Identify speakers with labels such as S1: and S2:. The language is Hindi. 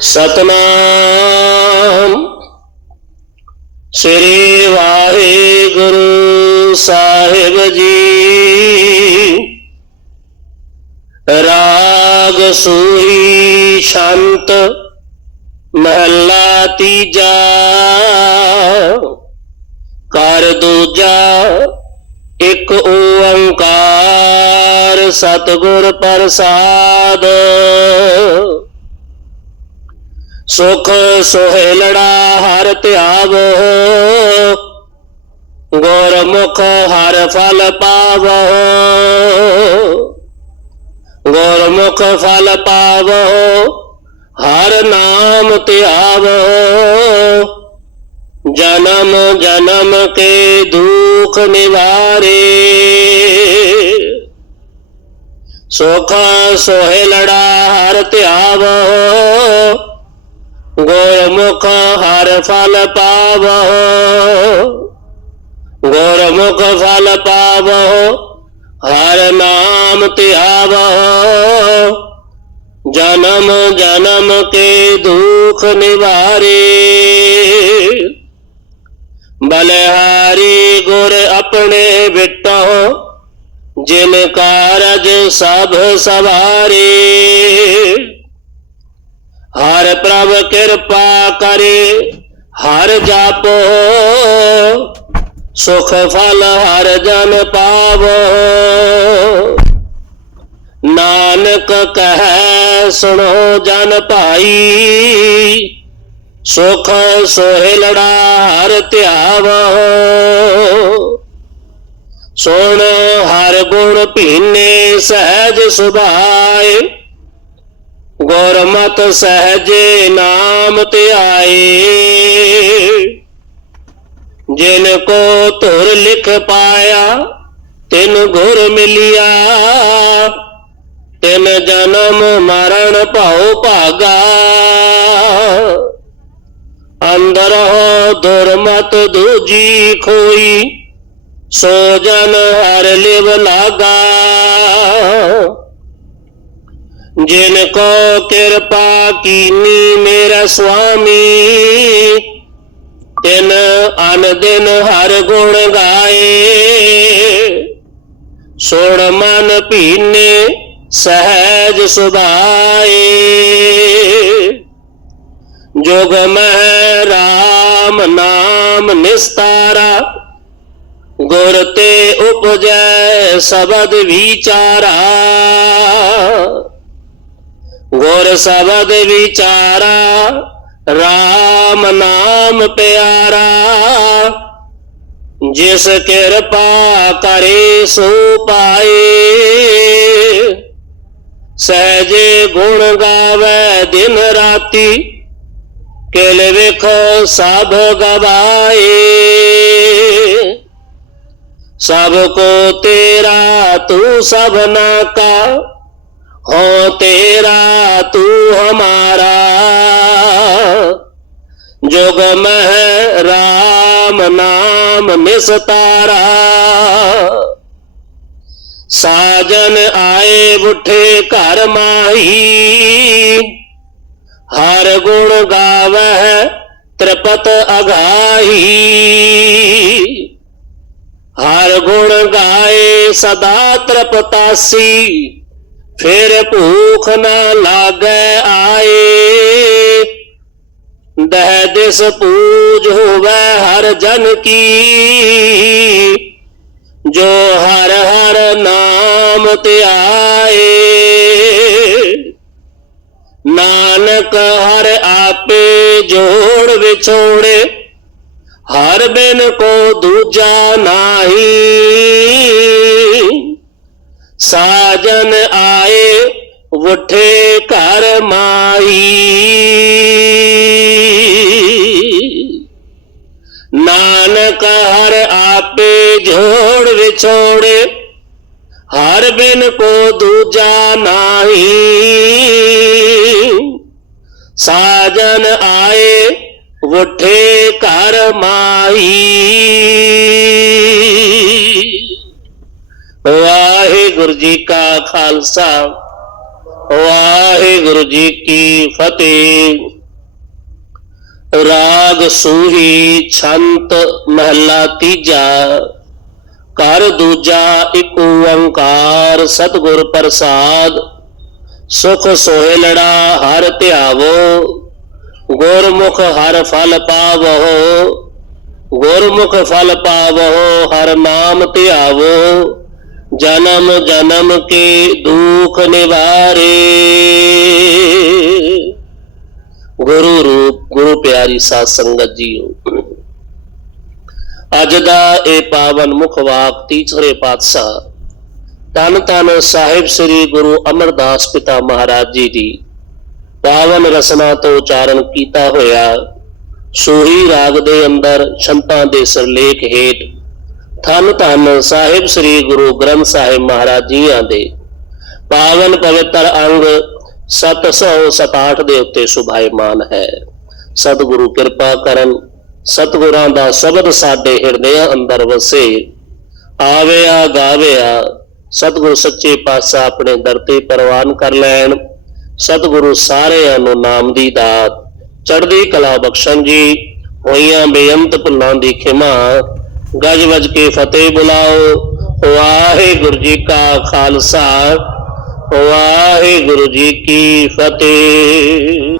S1: सतनाम। श्री वाहे गुरु साहेब जी। राग सूही शांत महला तीजा कर दूजा एक ओंकार सतगुर प्रसाद। ਸੁਖ ਸੁਹੇਲੜਾ ਹਰ ਧਿਆਵੋ ਗੁਰਮੁਖ ਹਰ ਫਲ ਪਾਵੋ ਗੁਰਮੁਖ ਫਲ ਪਾਵੋ ਹਰ ਨਾਮ ਧਿਆਵੋ ਜਨਮ ਜਨਮ ਕੇ ਦੁਖ ਨਿਵਾਰੇ ਸੁਖ ਸੁਹੇਲੜਾ ਹਰ ਧਿਆਵੋ गोरमुख हर फल पाव गोर मुख फल पावहो हर नाम तिहावहो। जन्म जन्म के दुख निवारे। बलहारी गुर अपने बिटो जिन कारज सब सवारी। हर प्रभ कृपा करे, हर जापो, सुख फल हर जन पावो। नानक कह, सुनो जन पाई सुख सोहेलड़ा हर त्याव। सुनो हर गुण पीने सहज सुभाए ਗੁਰਮਤ ਸਹਜੇ ਨਾਮ ਧਿਆਏ ਜਿਨ ਕੋ ਧੁਰ ਲਿਖ ਪਾਇਆ ਤਿਨ ਗੁਰ ਮਿਲਿਆ ਤਿਨ ਜਨਮ ਮਰਨ ਭਉ ਭਾਗਾ ਅੰਦਰ ਦੁਰਮਤ ਦੂਜੀ ਖੋਈ ਸੋ ਜਨ ਹਰ ਲਿਵ ਲਾਗਾ जिनको कृपा कीनी मेरा स्वामी तिन अन दिन हर गुण गाए। सुन मन पीने सहज सुभाए। जुग मह राम नाम निस्तारा, गुर ते उपजय सबद विचारा। सबद विचारा, राम नाम प्यारा। जिस कृपा करे सो पाए। सहजे गुण गावे दिन राती, किल विख सब गवाए। सबको तेरा तू सब ना का हो तेरा तू हमारा। जोग मह राम नाम निस्तारा साजन आए उठे घर माही। हर गुण गाव त्रिपत अघाही। हर गुण गाए सदा त्रिपतासी। फिर भूख न लाग आए। दह दिस पूज होवे हर जन की। जो हर हर नाम ते आए। नानक हर आपे जोड़ विछोड़े हर बिन को दूजा नाही। साजन आ उठे कर माई। नानक हर आपे जोड़ विछोड़े हर बिन को दूजा नाही। साजन आए, उठे कर माई। वाहे गुरु जी का खालसा। वाहे गुरु जी की फतेह। राग सूही छंत महला तीजा, कर दूजा एक ओंकार, सतगुर प्रसाद। सुख सोहे लड़ा हर त्यावो, गुरमुख हर फल पावो। गुरमुख फल पावो, हर नाम त्यावो। ਕੇ ਦੁਖ ਨਿਵਾਰੇ ਗੁਰੂ ਰੂਪ ਗੁਰੂ ਪਿਆਰੀ ਸਾਧ ਸੰਗਤ ਜੀਓ ਅੱਜ ਦਾ ਇਹ ਪਾਵਨ ਮੁਖ ਵਾਕ ਤੀਸਰੇ ਪਾਤਸ਼ਾਹ ਤਨ ਤਨ ਸਾਹਿਬ ਸ੍ਰੀ ਗੁਰੂ ਅਮਰਦਾਸ ਪਿਤਾ ਮਹਾਰਾਜ ਜੀ ਦੀ ਪਾਵਨ ਰਸਨਾ ਤੋਂ ਉਚਾਰਨ ਕੀਤਾ ਹੋਇਆ ਸੂਹੀ ਰਾਗ ਦੇ ਅੰਦਰ ਛੰਤਾਂ ਦੇ ਸਿਰਲੇਖ ਹੇਠ ਧੰਨ ਧੰਨ ਸਾਹਿਬ ਸ੍ਰੀ ਗੁਰੂ ਗ੍ਰੰਥ ਸਾਹਿਬ ਮਹਾਰਾਜ ਜੀਆਂ ਦੇ ਪਾਵਨ ਪਵਿੱਤਰ ਅੰਗ 767 ਦੇ ਉੱਤੇ ਸੁਭਾਇਮਾਨ ਹੈ ਸਤਿਗੁਰੂ ਕਿਰਪਾ ਕਰਨ ਸਤਿਗੁਰਾਂ ਦਾ ਸ਼ਬਦ ਸਾਡੇ ਹਿਰਦਿਆਂ ਅੰਦਰ ਵਸੇ ਆਵਿਆ ਗਾਵਿਆ ਸਤਿਗੁਰ ਸੱਚੇ ਪਾਤਸ਼ਾਹ ਆਪਣੇ ਦਰ ਤੇ ਪ੍ਰਵਾਨ ਕਰ ਲੈਣ ਸਤਿਗੁਰੂ ਸਾਰਿਆਂ ਨੂੰ ਨਾਮ ਦੀ ਦਾਤ ਚੜ੍ਹਦੀ ਕਲਾ ਬਖਸ਼ਣ ਜੀ ਹੋਈਆਂ ਬੇਅੰਤ ਭੁੱਲਾਂ ਦੀ ਖਿਮਾ ਗੱਜ ਵੱਜ ਕੇ ਫਤਿਹ ਬੁਲਾਓ। ਵਾਹਿਗੁਰੂ ਜੀ ਕਾ ਖਾਲਸਾ ਵਾਹਿਗੁਰੂ ਜੀ ਕੀ ਫਤਿਹ।